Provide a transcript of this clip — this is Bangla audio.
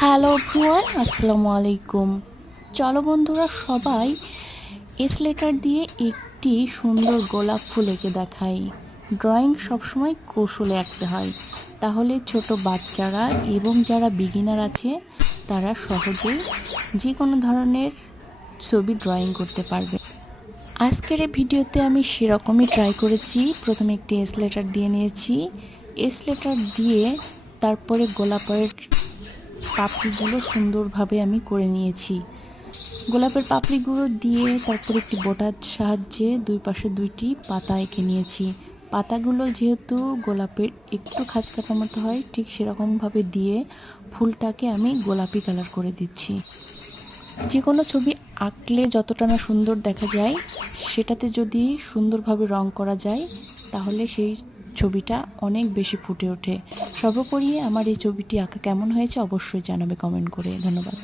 হ্যালো এভরিওয়ান, আসসালামু আলাইকুম। চলো বন্ধুরা, সবাই এস লেটার দিয়ে একটি সুন্দর গোলাপ ফুল এঁকে দেখাই। ড্রয়িং সবসময় কৌশলে আঁকতে হয়, তাহলে ছোট বাচ্চারা এবং যারা বিগিনার আছে তারা সহজেই যে কোনো ধরনের ছবি ড্রয়িং করতে পারবে। আজকের এই ভিডিওতে আমি সেরকমই ট্রাই করেছি। প্রথমে একটি এস লেটার দিয়ে নিয়েছি। এস লেটার দিয়ে তারপরে গোলাপের পাপড়িগুলো সুন্দরভাবে আমি করে নিয়েছি। গোলাপের পাপড়িগুলো দিয়ে তারপর একটি বোটার সাহায্যে দুই পাশে দুইটি পাতা এঁকে নিয়েছি। পাতাগুলো যেহেতু গোলাপের একটু খাঁজ কাটা মতো হয়, ঠিক সেরকমভাবে দিয়ে ফুলটাকে আমি গোলাপি কালার করে দিচ্ছি। যে কোনো ছবি আঁকলে যতটা না সুন্দর দেখা যায়, সেটাতে যদি সুন্দরভাবে রং করা যায় তাহলে সেই ছবিটা অনেক বেশি ফুটে ওঠে। সর্বোপরি আমার এই ছবিটি আঁকা কেমন হয়েছে অবশ্যই জানাবে কমেন্ট করে। ধন্যবাদ।